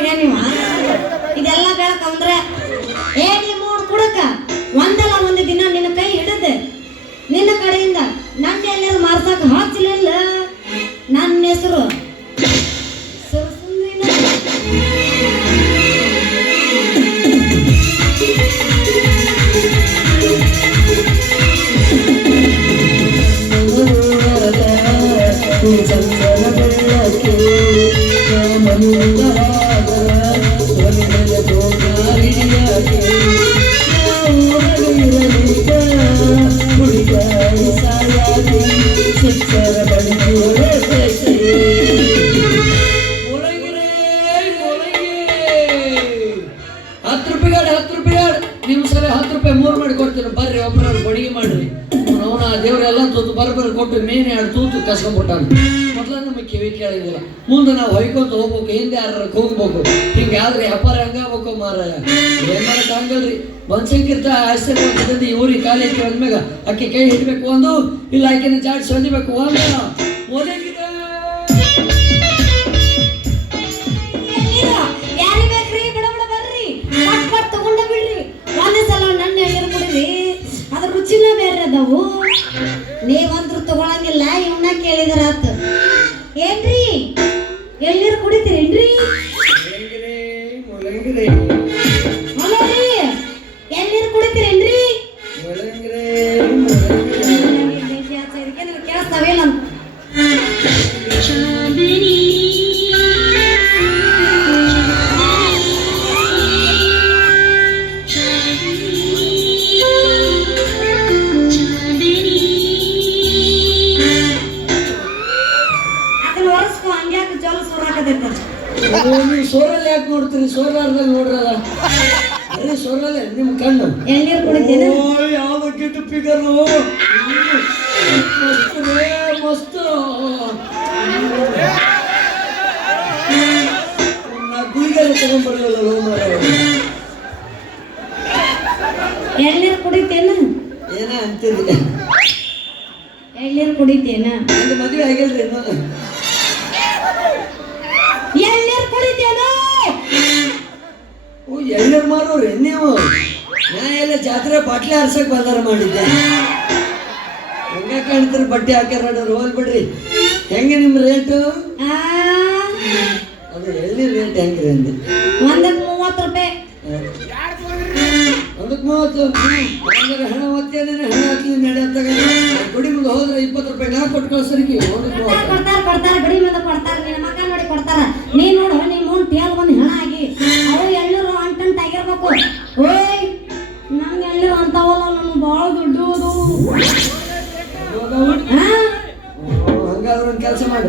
ಹೋಗ್ಯ ನೀವ? ಇದೆಲ್ಲ ಬೆಳಕಂದ್ರೆ ಏನಿ ಮೂಡ್ ಕುಡಕ. ಒಂದಲ್ಲ ಒಂದು ದಿನ ನಿನ್ನ ಕೈ ಹಿಡಿದು ನಿನ್ನ ಕಡೆಯಿಂದ ತೂತು ಮೊದಲ ನಮಗೆ ಕಿವಿ ಕೇಳಿದಿಲ್ಲ ಮುಂದೆ ನಾವು ಹೊಯ್ಕೊಂತ ಹೋಗ್ಬೇಕು, ಹಿಂದೆ ಯಾರ ಹೋಗ್ಬೇಕು ಹಿಂಗೆ ಆದ್ರೆ ವ್ಯಾಪಾರ ಹಂಗಾಗ್ಬೇಕು ಮಾರ ಏನ್ ಮಾಡಕ್ ಹಂಗಲ್ರಿ ಬನ್ಸಂಕಿರ್ತ ಆಶ್ಚರ್ಯ ಇವ್ರಿಗೆ ಕಾಲೇಜ್ ಅಂದ್ಮ್ಯಾಗ ಅಕ್ಕಿ ಕೈ ಹಿಡ್ಬೇಕು ಒಂದು ಇಲ್ಲ ಆಕಿನ ಜಾಡ್ಸಿ ಹೊಂದಿಬೇಕು ಒಂದು ಬಿಡ್ರಿ. ಒಂದೇ ಸಲ ನನ್ನ ಎಳ್ನೀರು ಬೇರೆ ಅದಾವು. ಸುರಾಕತೈತೆ ಓ, ನೀವು ಸೋರಲ್ಲಿ ಯಾಕೆ ನೋಡ್ತೀರಿ? ಸೋಲಾರ್ದಾಗ ನೋಡ್ರಲ್ಲ. ಅರೆ ಸೋರಲ್ಲೇ ನಿಮ್ಮ ಕಣ್ಣು. ಎಣ್ಣೀರು ಕುಡಿತೀನಿ ಓ ಯಾವ ಗಿಟ್ಟು ಫಿಗರು? ಮಸ್ತ್. ನಾ ಗುಳಿಗೆಲ್ಲ ತಗೊಂಡ್ಬರಲಿಲ್ಲ ಎಳ್ನೀರು ಕುಡಿತೇನ ಏನ ಅಂತಿದ್ದೆ ಎಳ್ನೀರು ಕುಡಿತೇನ ನಂದು ಮದುವೆ ಆಗಿಲ್ರಿ ಇನ್ನು ಎಳ್ನೀರು ಕುಡಿತೇನ ಓ ಎಳ್ನೀರು ಮಾರೋರಿ ನೀವು? ನಾ ಎಲ್ಲ ಜಾತ್ರೆ ಬಾಟ್ಲಿ ಹರ್ಸಕ್ ಬಂದಾರ ಮಾಡಿದ್ದೆ. ಹೆಂಗ ಕಾಣ್ತೀರಿ ಬಟ್ಟೆ ಹಾಕ್ಯಾರ ಹೋಲ್ ಬಿಡ್ರಿ. ಹೆಂಗೆ ನಿಮ್ಮ ರೇಟು ಆ, ಅದು ಎಲ್ಲಿ ರೇಟ್ ಹೆಂಗ್ರಿ ಅಂದೆ? ಒಂದಕ್ಕೆ ಮೂವತ್ತು ರೂಪಾಯಿ. ಅದಕ್ಕೆ ಮೂವತ್ತು? ಹಣ ಹಣ ಹಾಕಿ ನಡೆಯತ್ತಾಗ ಗುಡಿ ಮುಂದೆ ಹೋದ್ರೆ ಇಪ್ಪತ್ತು ರೂಪಾಯಿ ನಾ ಕೊಟ್ಟು ಕಳ್ಸರಿಗೆ ಕೊಡ್ತಾರೆ ಮುಂದೆ ಕೊಡ್ತಾರ ನಿನ್ನ ಮಗ ನೋಡಿ ಕೊಡ್ತಾರ. ನೀ ನೋಡು ನಿಮ್ಮ ಮುಂದ್ ತೇಲ್ ಬಂದು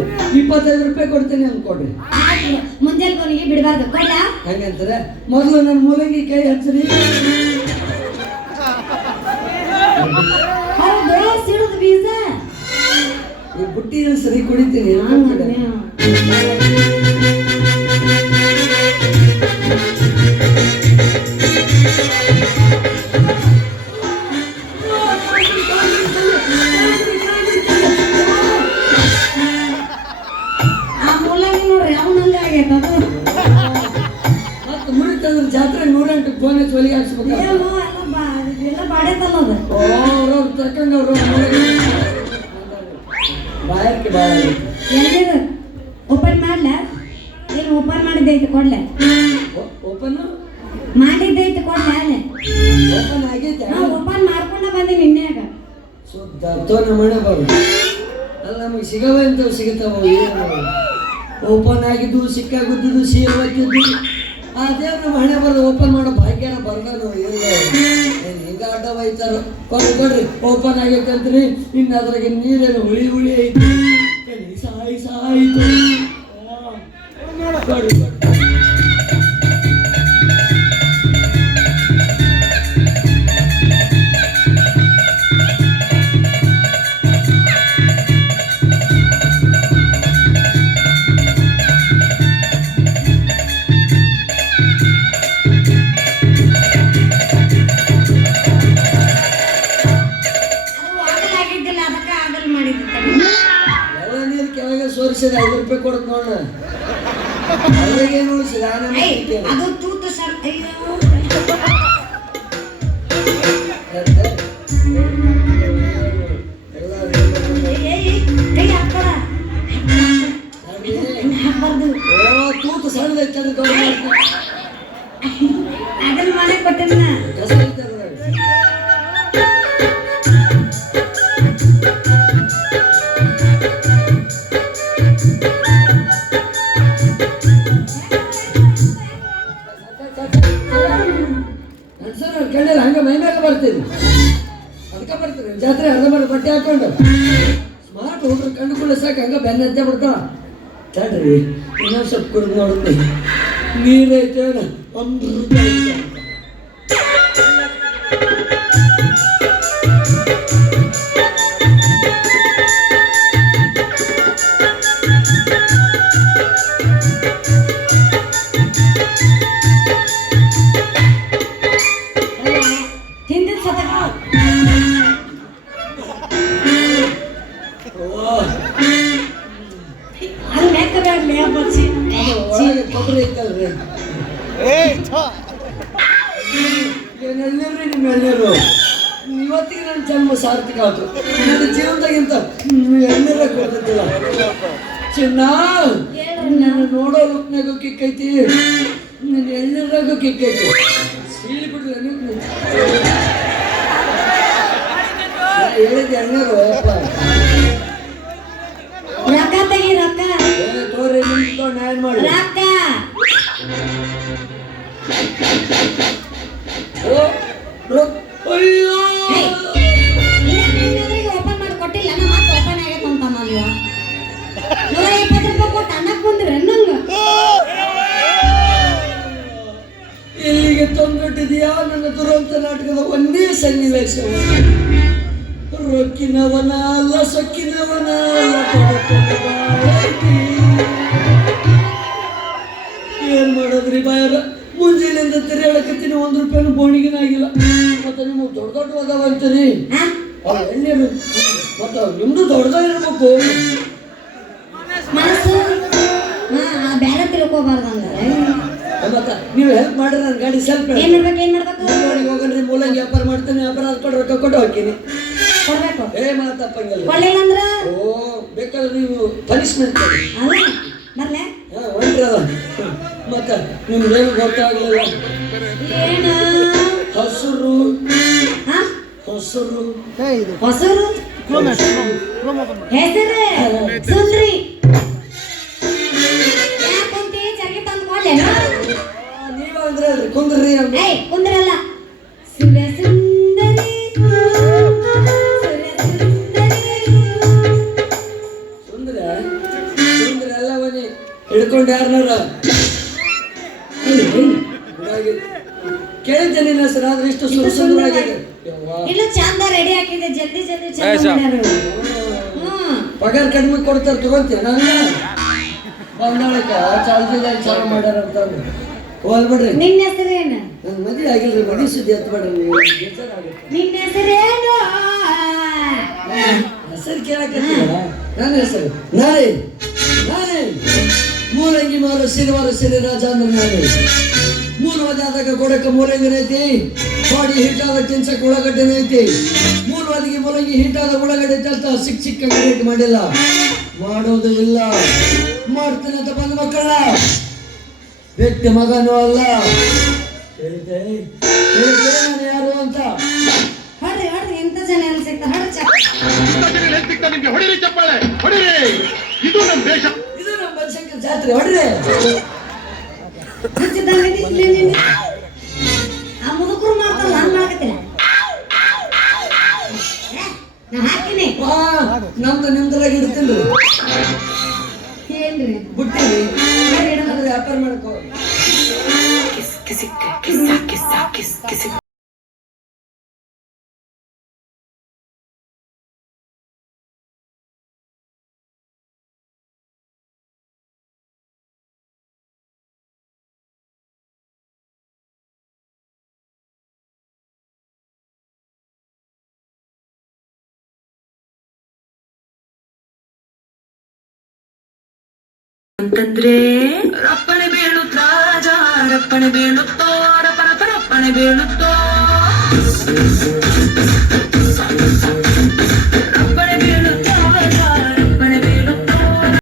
ಮಾಡಿ ಇಪ್ಪತ್ತೈದು ರೂಪಾಯಿ ಕೊಡ್ತೀನಿ ಅಂತ ಕೊಡ್ರಿ ಆಯ್ತು. ಮುಂಜಾನೆ ಕೊನೆಗೆ ಬಿಡಬಾರ್ದು. ಹಂಗೆ ಅಂತಾರೆ? ಮೊದಲು ನನ್ನ ಮೂಲಂಗಿ ಕೈ ಹಚ್ಚ್ರಿ. ಹೌದು ಸಿಡುದು ಬೀಜ. ಈ ಬುಟ್ಟಿ ಸರಿ ಕುಡಿತೀನಿ. ಕೊಡ್ಲೆ. ಓಪನ್? ಮಾಡಿದ್ದೈತೆ ಕೊಡ್ಲೆ ಅಲ್ಲೇ. ಓಪನ್ ಆಗೈತೆ ನಾ ಓಪನ್ ಮಾಡ್ಕೊಂಡ ಬಂದೆ ನಿನ್ನೆಗ ಶುದ್ಧ ತೋನ ಅಲ್ಲ ನಮಗೆ ಸಿಗವ ಇಂಥವು ಸಿಗುತ್ತಾವ ಓಪನ್ ಆಗಿದ್ದು ಸಿಕ್ಕ ಗುದ್ದಿದ್ದು ಸೀಲ್ ಒತ್ತಿದ್ದು ಆ ದೇವ್ರ ಹಣೆ ಬರೋದು ಓಪನ್ ಮಾಡೋ ಭಾಗ್ಯನ ಬರ್ದಾನು ಏನು ಹಿಂಗ ಅಡ್ಡ ಒಯ್ತಾರ? ಕೊಡ್ರಿ ಕೊಡ್ರಿ ಓಪನ್ ಆಗೈತಂತ್ರಿ ಇನ್ನು ಅದ್ರಾಗೆ ನೀರೇನು ಹುಳಿ ಹುಳಿ ಐತಿ. ಸಾಯಿ ಸಾಯಿತು ರೂಪಾಯಿ ಕೊಡುತ್ತೆ ನೋಡ ಸ್ನಾನ ಏಯ್, ಅದು ತೂತು ಸರ್ ತೂತು ಸಣ್ಣದೈತೆ. ಅದನ್ನ ಮನೆ ಕೊಟ್ಟಿನ ಹಾಕೊಂಡು. ಸ್ಮಾರ್ಟ್ ಹುಡುಗರು ಕಂಡುಕೊಳ್ಳ ಸಾಕು ಹಂಗ ಬೆನ್ನ ಹಚ್ಚ ಬಿಡ್ತಾವ. ತಡ್ರಿ ಇನ್ನೊಂದು ಸ್ವಲ್ಪ ಕುಡಿದು ನೋಡುತ್ತೆ ನನ್ನ ಜೀವನದಾಗಿಂತ ಎಣ್ಣೆಲ್ಲ ಕೊಡ್ತಿದ್ದಿಲ್ಲ ಚಿನ್ನ ನಾನು ನೋಡೋ ಲುಕ್ನಾಗೂ ಕಿಕ್ಕೈತಿ. ನನ್ನ ಎಳ್ನೀರಾಗೂ ಕಿಕ್ಕೈತಿ. ನೀವು ಹೇಳಿದ ಎಣ್ಣರು ರೊಕ್ಕ ತೆಗಿ ರೊಕ್ಕ. ತೋರಿ ನಿಂತ್ಕೊಂಡು ನ್ಯಾಯ ಮಾಡಿ. ಇಲ್ಲಿಗೆ ನನ್ನ ದುರಂತ ನಾಟಕದ ಒಂದೇ ಸನ್ನಿವೇಶ ರೊಕ್ಕಿನವನ ಅಲ್ಲ ಸೊಕ್ಕಿನವನ ಅಲ್ಲ. ಏನ್ ಮಾಡೋದ್ರಿ ಬಾಯರ ಮುಂಜಾನೆಯಿಂದ ತಿರುಗಾಡಕತ್ತೀನಿ ಒಂದ್ ರೂಪಾಯಿನೂ ಬೋಣಿಗಿನ ಆಗಿಲ್ಲ. ಮತ್ತೆ ನಿಮಗೆ ದೊಡ್ಡ ದೊಡ್ಡ ಅದಾವ ಅಂತೀರಿ ಎಣ್ಣೀರು ಮತ್ತೆ ನಿಮ್ದು ಮನಸ್ಸು? ಹಾ ಆ ಬೇರೆ ತಿಳ್ಕೊಬಾರ್ದು ಅಂದ್ರೆ ಮತ್ತೆ ನೀವು ಹೆಲ್ಪ್ ಮಾಡ್ರಿ ನನ್ನ ಗಾಡಿ ಸ್ವಲ್ಪ ಏನ್ ಮಾಡ್ಬೇಕು ಏನ್ ಮಾಡ್ಬೇಕು? ಊರೊಳಗೆ ಹೋಗನ್ರಿ ಮೂಲಂಗಿ ವ್ಯಾಪಾರ ಮಾಡ್ತೇನೆ ವ್ಯಾಪಾರ ಕೊಟ್ಟು ರೊಕ್ಕ ಕೊಟ್ಟು ಹಾಕಿನಿ ಕೊಡ್ಬೇಕು. ಏ ಮಾತಪ್ಪಂಗಿಲ್ಲ ಕೊಡ್ಲಿಲ್ಲ ಅಂದ್ರ? ಓ ಬೇಕಾದ್ರೆ ನೀವು ಪನಿಷ್ಮೆಂಟ್ ಕೊಡಿ. ಅಲ್ಲ ಬರ್ಲೆ. ಹಾ ಹೊಂಟ್ರಿ ಅದ ಮತ್ತ ನಿಮ್ಗೇನು ಗೊತ್ತಾಗಲಿಲ್ಲ? ಏನು? ಹಸುರು. ಹಸರು. ಹಸುರು? ಹೊಸರು? ಹೆಸರು ಸುಂದ್ರಿ. ಕುಂದ್ರಿ ಅಂತ ಕುಂದ್ರಲ್ಲ. ಸುರ ಸುಂದರಿ. ಸುಂದರಿ ಸುಂದ್ರ ಸುಂದ್ರ ಎಲ್ಲ ಬನ್ನಿ ಹಿಡ್ಕೊಂಡು ಯಾರನ್ನಾರ ಕೇಳಿದ್ದೆ ನಿನ್ನ ಹೆಸರು ಆದ್ರೆ ಇಷ್ಟು ಸುರ ಸುಂದರಾಗಿದೆ ಯವ್ವಾ. ಇಲ್ಲ ಚಂದ ರೆಡಿ ಹಾಕಿದೆ ಜಲ್ದಿ ಜಲ್ದಿ ಚಂದ ಪಗಾರ ಕಡಿಮೆ ಕೊಡ್ತಾರೆ ಬಂದಾಳಕ ಚಾಲ್ತಿದಾಗ ಚಾಲು ಮಾಡ್ಯಾರ ಅಂತ ಹೋಲ್ ಬಿಡ್ರಿ. ನಿನ್ನ ಹೆಸರೇನು? ನನ್ನ ಮದುವೆ ಆಗಿಲ್ರಿ ಮದುವೆ ಸುದ್ದಿ ಎತ್ತು ಬಿಡ್ರಿ ನೀವು. ಬೇಜಾರಾಗುತ್ತೆ. ನಿನ್ನ ಹೆಸರೇನು? ಹೆಸರು ಕೇಳಕತ್ತೀರ? ನನ್ನ ಹೆಸರು ನಾನೇ ನಾನೇ ಮೂಲಂಗಿ ಮಾರು ಸಿರಿವಾರ ಸಿರಿ ರಾಜ ಅಂದ್ರೆ ನಾನೇ. ಮೂಲವಾದಾಗ ಕೊಡಕ ಮೂರಂಗಿ ಐತಿ. ಬಾಡಿ ಹಿಟ್ಟಾದ ತಿನ್ಸಕ್ ಉಳ್ಳಾಗಡ್ಡೆನ ಐತಿ. ಮೂಲವಾದಿಗೆ ಮೂಲಂಗಿ ಹಿಟ್ಟಾದ ಉಳ್ಳಾಗಡ್ಡೆ ಅಂತ ಸಿಕ್ಕ ಸಿಕ್ಕ ಮಾಡಿಲ್ಲ. ಮಾಡೋದು ಇಲ್ಲ. ಮಾಡ್ತೀನಿ ಅಂತ ಬಂದ ಮಕ್ಕಳ. ವ್ಯಕ್ತಿ ಮಗನು ಅಲ್ಲ. ನಾನು ಯಾರು ಅಂತ. ಹೊಡ್ರಿ ಹೊಡ್ರಿ ಇಂಥ ಜನ ಎಲ್ಲಿ ಸಿಗ್ತಾರೆ ಹೊಡ್ರಿ ಚಕ್ ಸಿಗ್ತಾ ನಿಮ್ಗೆ? ಹೊಡಿರಿ ಚಪ್ಪಾಳೆ ಹೊಡಿರಿ. ಇದು ನಮ್ಮ ದೇಶ. ಇದು ನಮ್ಮ ಬನಶಂಕರ ಜಾತ್ರೆ ಹೊಡ್ರಿ. ಆ ಮುದುಕರು ಮಾಡ್ತಾರಲ್ಲ ಹಂಗ್ ಮಾಡಕತ್ತೀರ ಏ, ನಾ ಹಾಕಿನಿ ನಮ್ದು ನಿಮ್ದ್ರಾಗ ಇಡ್ತೀನಿ ಏನ್ರಿ? ಬಿಟ್ಟಿವಿ ಬರ್ರಿ ಇಡೋಣ. ಅದು ವ್ಯಾಪಾರ ಮಾಡ್ಕೋ ಅಂತಂದ್ರೆ ಅಪ್ಪನೆ ಬೀಳುತ್ತಾರೆ பணி வீணுத்தோ பண பண பணி